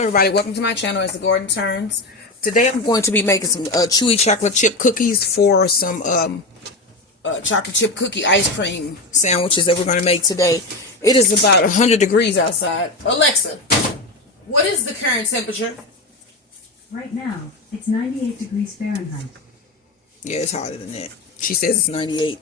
Everybody, welcome to my channel as the Garden Turns. Today I'm going to be making some chewy chocolate chip cookies for some chocolate chip cookie ice cream sandwiches that we're going to make today. It is about 100 degrees outside. Alexa, what is the current temperature? Right now, it's 98 degrees Fahrenheit. Yeah, it's hotter than that. She says it's 98.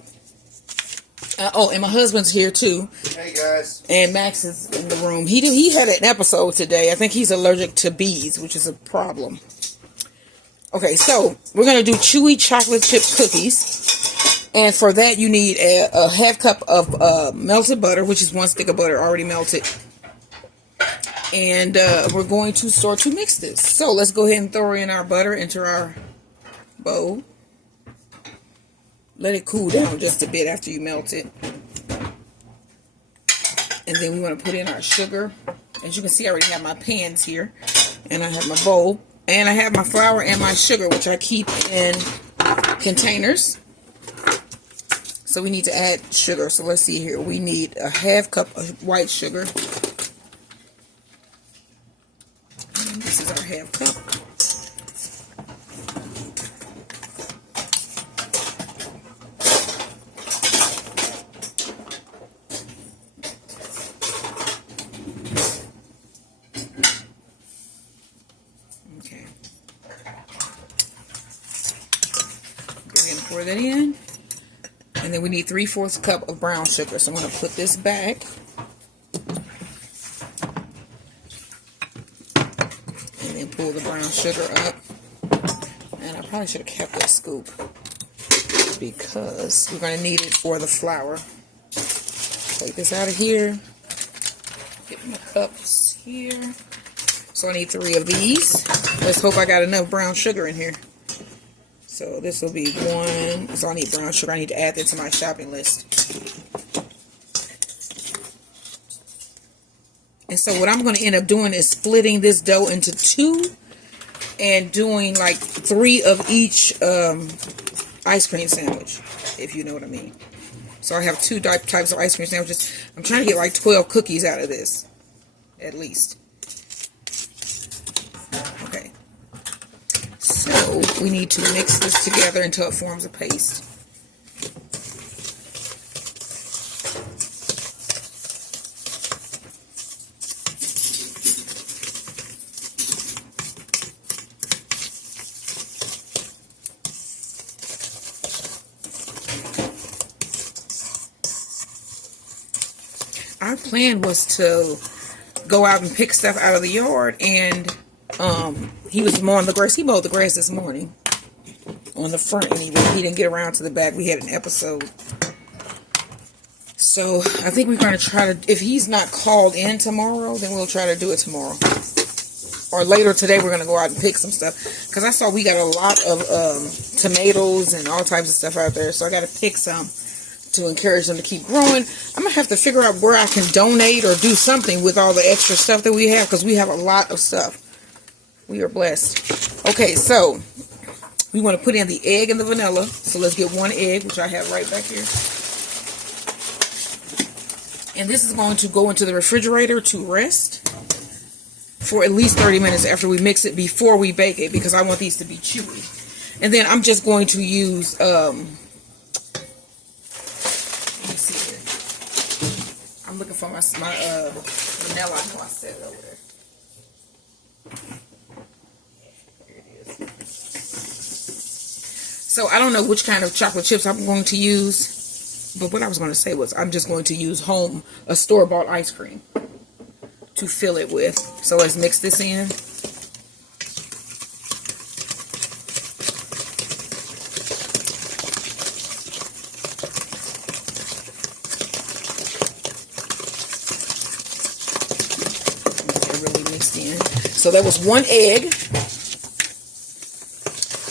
Oh, and my husband's here too. Hey guys. And Max is in the room. He had an episode today. I think he's allergic to bees, which is a problem. Okay, so we're going to do chewy chocolate chip cookies. And for that you need a half cup of melted butter, which is 1 stick of butter already melted. And we're going to start to mix this. So let's go ahead and throw in our butter into our bowl. Let it cool down just a bit after you melt it. And then we want to put in our sugar. As you can see, I already have my pans here. And I have my bowl. And I have my flour and my sugar, which I keep in containers. So we need to add sugar. So let's see here. We need a half cup of white sugar. And this is our half cup. Pour that in, and then we need 3/4 cup of brown sugar. So I'm going to put this back, and then pull the brown sugar up. And I probably should have kept that scoop because we're going to need it for the flour. Take this out of here. Get my cups here. So I need 3 of these. Let's hope I got enough brown sugar in here. So this will be 1. So I need brown sugar. I need to add that to my shopping list. And so what I'm going to end up doing is splitting this dough into 2 and doing like 3 of each ice cream sandwich, if you know what I mean. So I have 2 types of ice cream sandwiches. I'm trying to get like 12 cookies out of this, at least. So we need to mix this together until it forms a paste. Our plan was to go out and pick stuff out of the yard, and he was mowing the grass. He mowed the grass this morning on the front anyway. He didn't get around to the back. We had an episode. So I think we're going to try to, if he's not called in tomorrow, then we'll try to do it tomorrow. Or later today we're going to go out and pick some stuff. Because I saw we got a lot of tomatoes and all types of stuff out there. So I got to pick some to encourage them to keep growing. I'm going to have to figure out where I can donate or do something with all the extra stuff that we have. Because we have a lot of stuff. We are blessed. Okay, so we want to put in the egg and the vanilla. So let's get 1 egg, which I have right back here. And this is going to go into the refrigerator to rest for at least 30 minutes after we mix it before we bake it, because I want these to be chewy. And then I'm just going to use, let me see here. I'm looking for my vanilla. I know I said it over there. So I don't know which kind of chocolate chips I'm going to use, but what I was going to say was I'm just going to use a store-bought ice cream to fill it with. So let's mix this in. Get really mixed in. So that was 1 egg.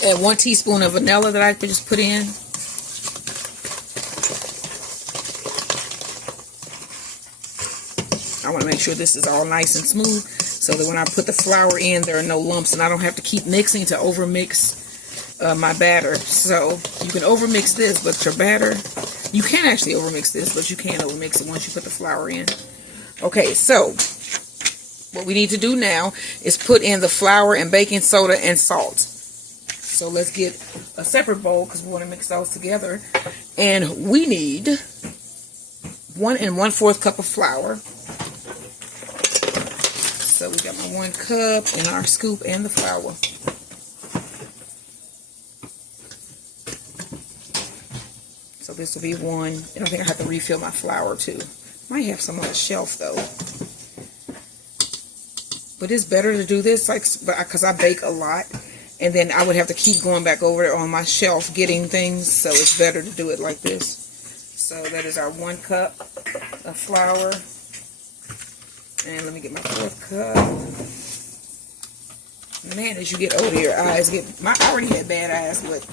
And 1 teaspoon of vanilla that I could just put in. I want to make sure this is all nice and smooth so that when I put the flour in, there are no lumps and I don't have to keep mixing to overmix my batter. So you can overmix this, but your batter, you can actually overmix this, but you can't overmix it once you put the flour in. Okay, so what we need to do now is put in the flour and baking soda and salt. So let's get a separate bowl because we want to mix those together. And we need 1 1/4 cup of flour. So we got my 1 cup and our scoop and the flour. So this will be 1. And I think I have to refill my flour too. Might have some on the shelf though. But it's better to do this because I bake a lot. And then I would have to keep going back over there on my shelf getting things. So it's better to do it like this. So that is our 1 cup of flour. And let me get my 4th cup. Man, as you get older, your eyes get... I already had bad eyes, but...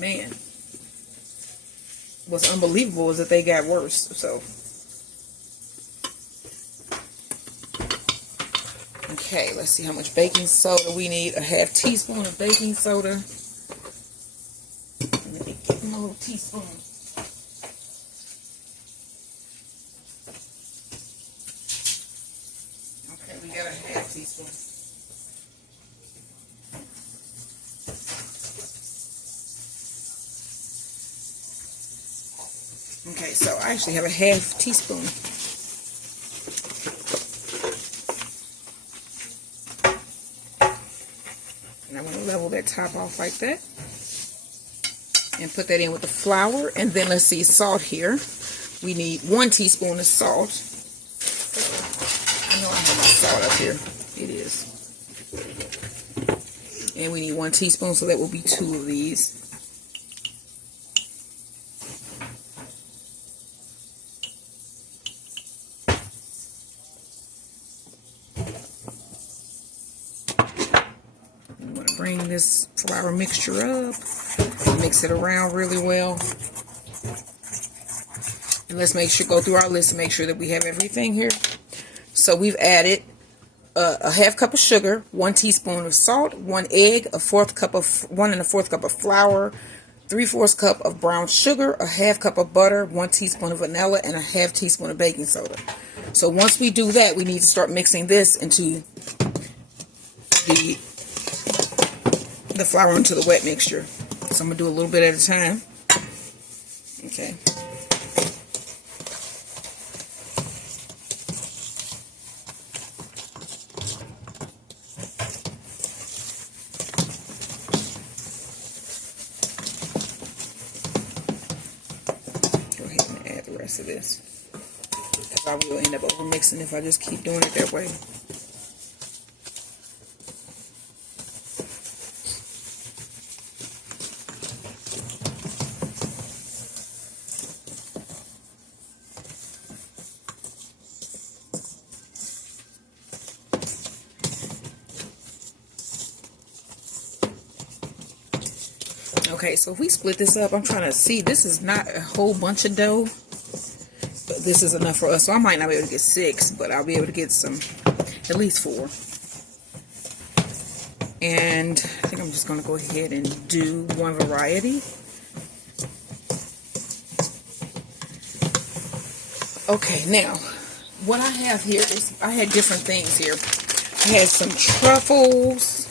Man. What's unbelievable is that they got worse. So... Okay, let's see how much baking soda we need. A 1/2 teaspoon of baking soda. Let me get my little teaspoon. Okay, we got a 1/2 teaspoon. Okay, so I actually have a 1/2 teaspoon. And I'm going to level that top off like that. And put that in with the flour. And then let's see, salt here. We need 1 teaspoon of salt. I know I have my salt up here. It is. And we need 1 teaspoon, so that will be 2 of these. Bring this flour mixture up, mix it around really well, and let's make sure, go through our list and make sure that we have everything here. So we've added a 1/2 cup of sugar, 1 teaspoon of salt, 1 egg, 1 1/4 cup of flour, 3/4 cup of brown sugar, a 1/2 cup of butter, 1 teaspoon of vanilla, and a 1/2 teaspoon of baking soda. So once we do that, we need to start mixing this into the flour into the wet mixture. So I'm going to do a little bit at a time. Okay. Go ahead and add the rest of this. Because I will end up over mixing if I just keep doing it that way. Okay, so if we split this up, I'm trying to see, this is not a whole bunch of dough, but this is enough for us. So I might not be able to get 6, but I'll be able to get at least 4. And I think I'm just going to go ahead and do 1 variety. Okay, now, what I have here is, I had different things here. I had some truffles,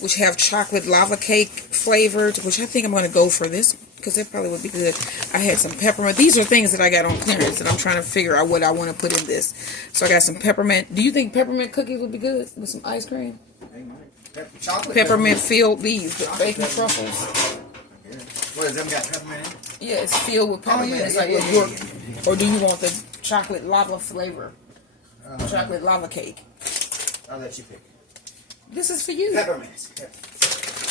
which have chocolate lava cake flavored, which I think I'm going to go for this because that probably would be good. I had some peppermint. These are things that I got on clearance that I'm trying to figure out what I want to put in this. So I got some peppermint. Do you think peppermint cookies would be good with some ice cream? Peppermint filled these with bacon truffles. What, has them got peppermint in? Yeah, it's filled with peppermint. Oh, yeah, It's like or do you want the chocolate lava flavor? Chocolate lava cake. I'll let you pick. This is for you. Peppermint.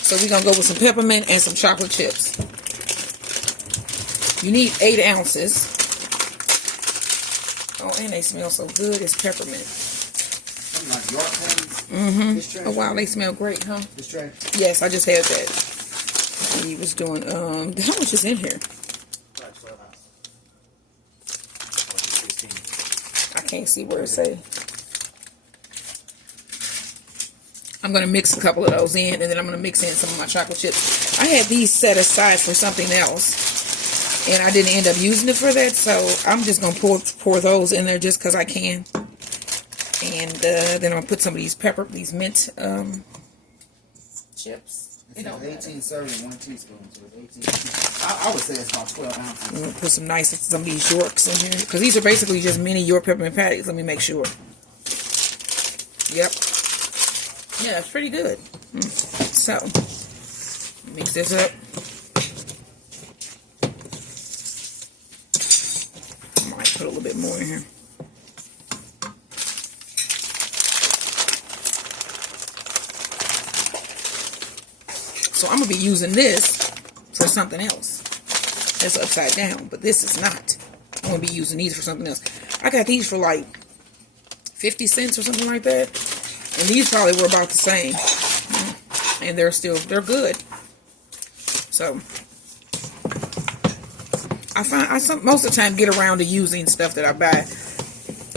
So we're going to go with some peppermint and some chocolate chips. You need 8 ounces. Oh, and they smell so good. It's peppermint. Something like York ones. Mm-hmm. Oh, wow. They smell great, huh? This tray? Yes, I just had that. He was doing, how much is in here? Like 12 ounces. I can't see where it say. I'm going to mix a couple of those in, and then I'm going to mix in some of my chocolate chips. I had these set aside for something else, and I didn't end up using it for that, so I'm just going to pour those in there just because I can. And then I'll put some of these mint chips. It's 18 servings, 1 teaspoon. So it's 18. I would say it's about 12 ounces. I'm going to put some of these Yorks in here. Because these are basically just mini York peppermint patties. Let me make sure. Yep. Yeah, it's pretty good. So, mix this up. I might put a little bit more in here. So I'm going to be using this for something else. That's upside down, but this is not. I'm going to be using these for something else. I got these for like 50 cents or something like that. And these probably were about the same. And they're good. So, I most of the time get around to using stuff that I buy.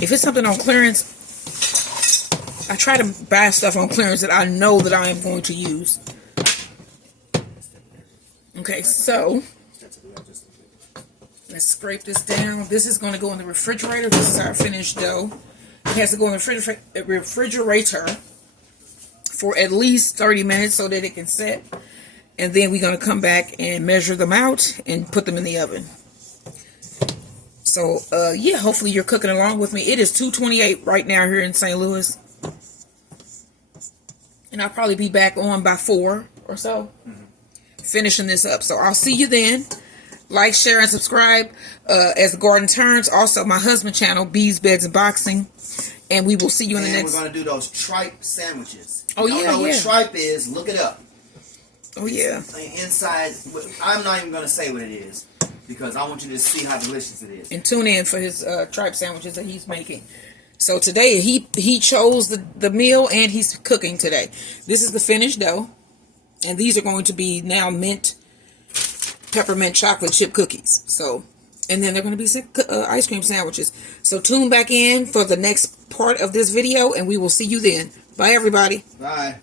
If it's something on clearance, I try to buy stuff on clearance that I know that I am going to use. Okay, so let's scrape this down. This is going to go in the refrigerator. This is our finished dough. It has to go in the refrigerator for at least 30 minutes so that it can set. And then we're going to come back and measure them out and put them in the oven. So, yeah, hopefully you're cooking along with me. It is 2:28 right now here in St. Louis. And I'll probably be back on by 4 or so. Finishing this up. So I'll see you then. Like, share, and subscribe as the garden turns. Also, my husband's channel, Bees, Beds, and Boxing. And we will see you in the next. We're going to do those tripe sandwiches. Oh, you yeah, don't know what tripe is, look it up. Oh, yeah. Inside, I'm not even going to say what it is. Because I want you to see how delicious it is. And tune in for his tripe sandwiches that he's making. So today, he chose the meal and he's cooking today. This is the finished dough. And these are going to be now mint peppermint chocolate chip cookies. So, and then they're going to be ice cream sandwiches. So tune back in for the next part of this video, and we will see you then. Bye, everybody. Bye.